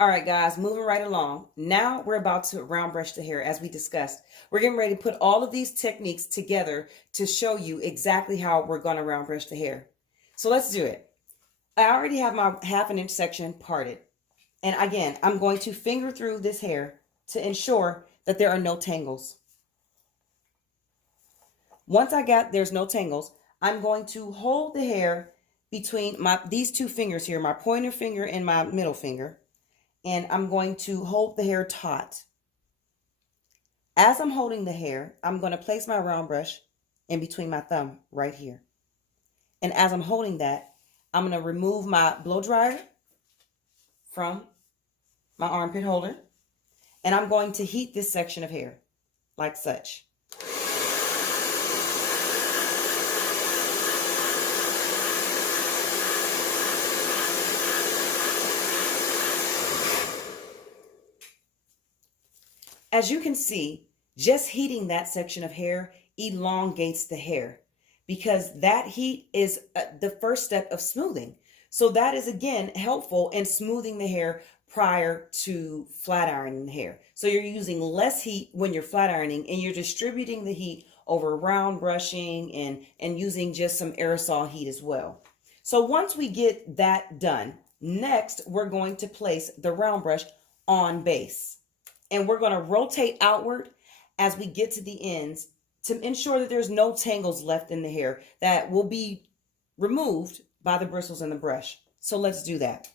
All right, guys, moving right along. Now we're about to round brush the hair as we discussed. We're getting ready to put all of these techniques together to show you exactly how we're going to round brush the hair. So let's do it. I already have my 1/2 inch section parted. And again, I'm going to finger through this hair to ensure that there are no tangles. Once I got there's no tangles, I'm going to hold the hair between these two fingers here, my pointer finger and my middle finger, and I'm going to hold the hair taut. As I'm holding the hair, I'm going to place my round brush in between my thumb right here. And as I'm holding that, I'm going to remove my blow dryer from my armpit holder, and I'm going to heat this section of hair like such. As you can see, just heating that section of hair elongates the hair because that heat is the first step of smoothing. So that is again helpful in smoothing the hair prior to flat ironing the hair. So you're using less heat when you're flat ironing and you're distributing the heat over round brushing and using just some aerosol heat as well. So once we get that done, next we're going to place the round brush on base. And we're going to rotate outward as we get to the ends to ensure that there's no tangles left in the hair that will be removed by the bristles in the brush. So let's do that.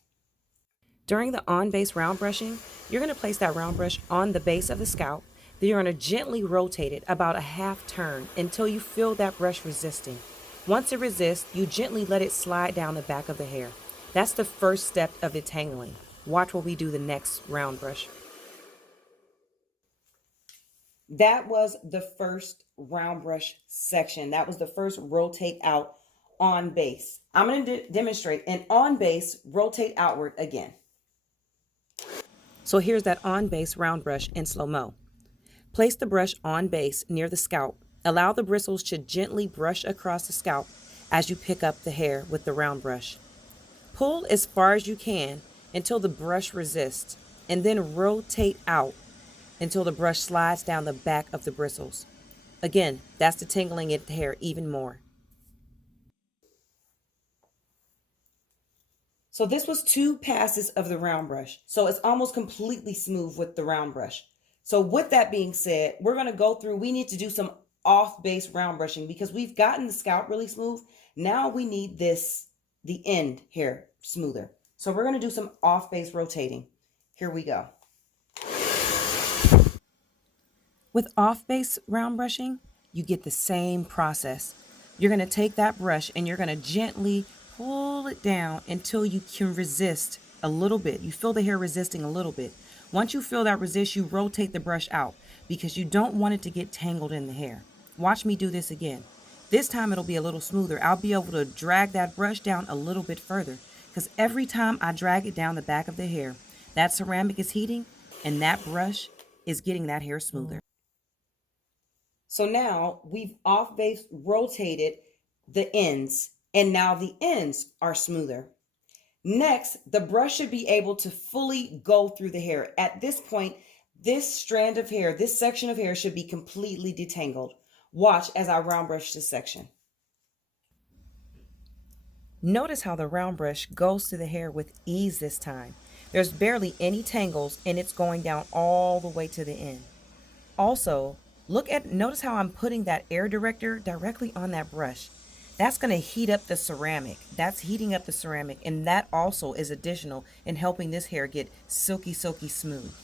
During the on-base round brushing, you're going to place that round brush on the base of the scalp. Then you're going to gently rotate it about a half turn until you feel that brush resisting. Once it resists, you gently let it slide down the back of the hair. That's the first step of detangling. Watch what we do the next round brush. That was the first round brush section. That was the first rotate out on base. I'm going to demonstrate an on base rotate outward again. So here's that on base round brush in slow-mo. Place the brush on base near the scalp. Allow the bristles to gently brush across the scalp as you pick up the hair with the round brush. Pull as far as you can until the brush resists, and then rotate out until the brush slides down the back of the bristles. Again, that's detangling the hair even more. So this was 2 passes of the round brush. So it's almost completely smooth with the round brush. So with that being said, we're going to go through, we need to do some off-base round brushing because we've gotten the scalp really smooth. Now we need the end hair smoother. So we're going to do some off-base rotating. Here we go. With off-base round brushing, you get the same process. You're going to take that brush and you're going to gently pull it down until you can resist a little bit. You feel the hair resisting a little bit. Once you feel that resist, you rotate the brush out because you don't want it to get tangled in the hair. Watch me do this again. This time it'll be a little smoother. I'll be able to drag that brush down a little bit further because every time I drag it down the back of the hair, that ceramic is heating and that brush is getting that hair smoother. So now we've off base rotated the ends, and now the ends are smoother. Next, the brush should be able to fully go through the hair. At this point, this strand of hair, this section of hair should be completely detangled. Watch as I round brush this section. Notice how the round brush goes through the hair with ease this time. There's barely any tangles and it's going down all the way to the end. Also, notice how I'm putting that air director directly on that brush. That's going to heat up the ceramic. That's heating up the ceramic, and that also is additional in helping this hair get silky, silky smooth.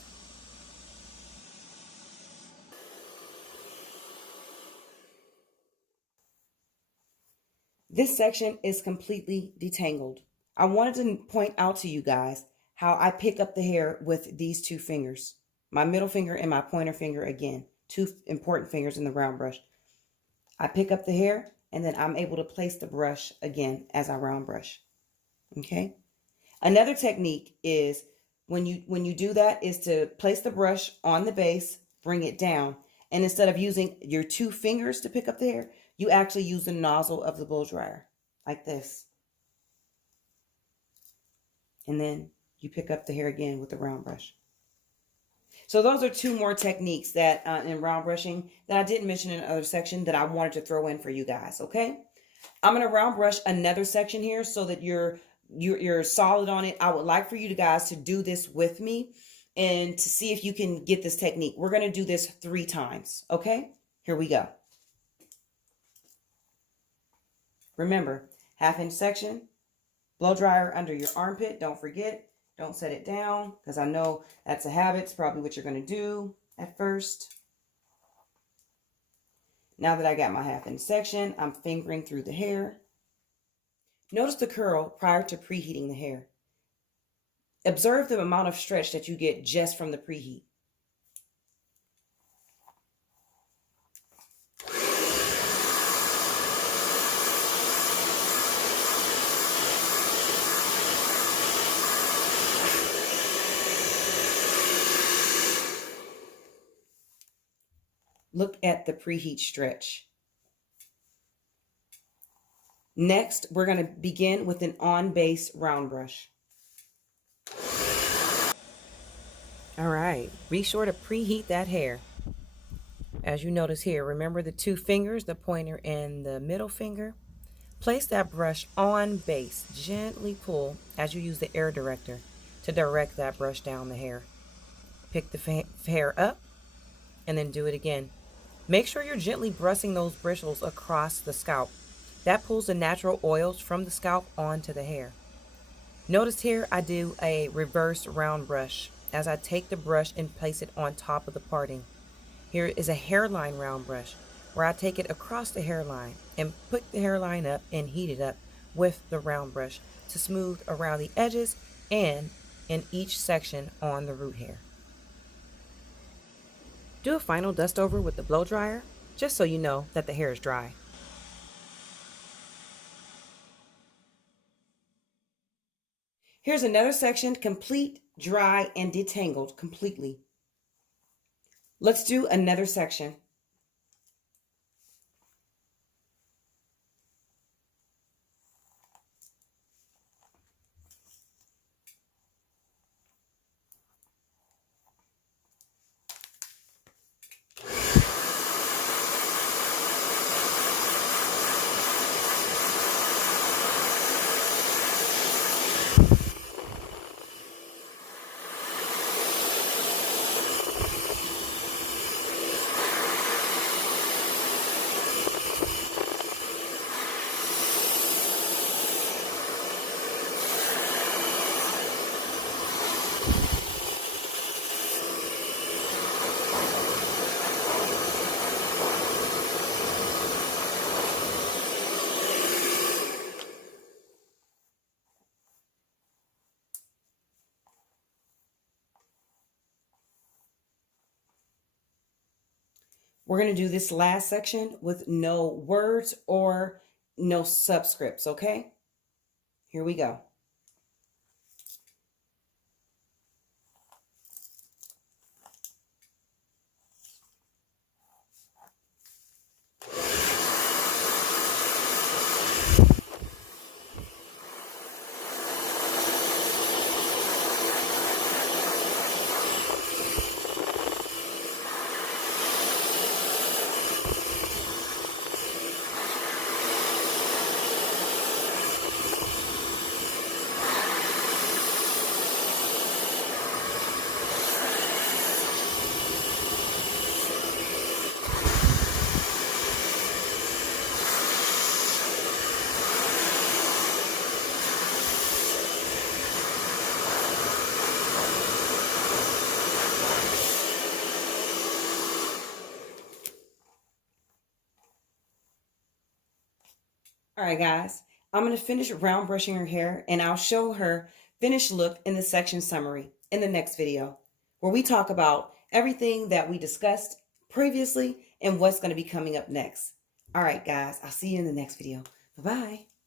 This section is completely detangled. I wanted to point out to you guys how I pick up the hair with these 2 fingers. My middle finger and my pointer finger again. 2 important fingers in the round brush. I pick up the hair and then I'm able to place the brush again as I round brush. Okay. Another technique is when you do that is to place the brush on the base, bring it down. And instead of using your 2 fingers to pick up the hair, you actually use the nozzle of the blow dryer like this. And then you pick up the hair again with the round brush. So those are two more techniques that in round brushing that I didn't mention in another section that I wanted to throw in for you guys. Okay, I'm going to round brush another section here so that you're solid on it. I would like for you guys to do this with me and to see if you can get this technique. We're going to do this 3 times. Okay, here we go. Remember, 1/2 inch section, blow dryer under your armpit. Don't forget. Don't set it down because I know that's a habit. It's probably what you're going to do at first. Now that I got my 1/2 inch section, I'm fingering through the hair. Notice the curl prior to preheating the hair. Observe the amount of stretch that you get just from the preheat. Look at the preheat stretch. Next, we're going to begin with an on-base round brush. All right, be sure to preheat that hair. As you notice here, remember the 2 fingers, the pointer and the middle finger. Place that brush on base. Gently pull as you use the air director to direct that brush down the hair. Pick the hair up and then do it again. Make sure you're gently brushing those bristles across the scalp. That pulls the natural oils from the scalp onto the hair. Notice here I do a reverse round brush as I take the brush and place it on top of the parting. Here is a hairline round brush where I take it across the hairline and put the hairline up and heat it up with the round brush to smooth around the edges and in each section on the root hair. Do a final dust over with the blow dryer just so you know that the hair is dry. Here's another section, complete, dry, and detangled completely. Let's do another section. We're going to do this last section with no words or no subscripts, okay? Here we go. All right, guys, I'm going to finish round brushing her hair and I'll show her finished look in the section summary in the next video, where we talk about everything that we discussed previously and what's going to be coming up next. All right, guys, I'll see you in the next video. Bye-bye.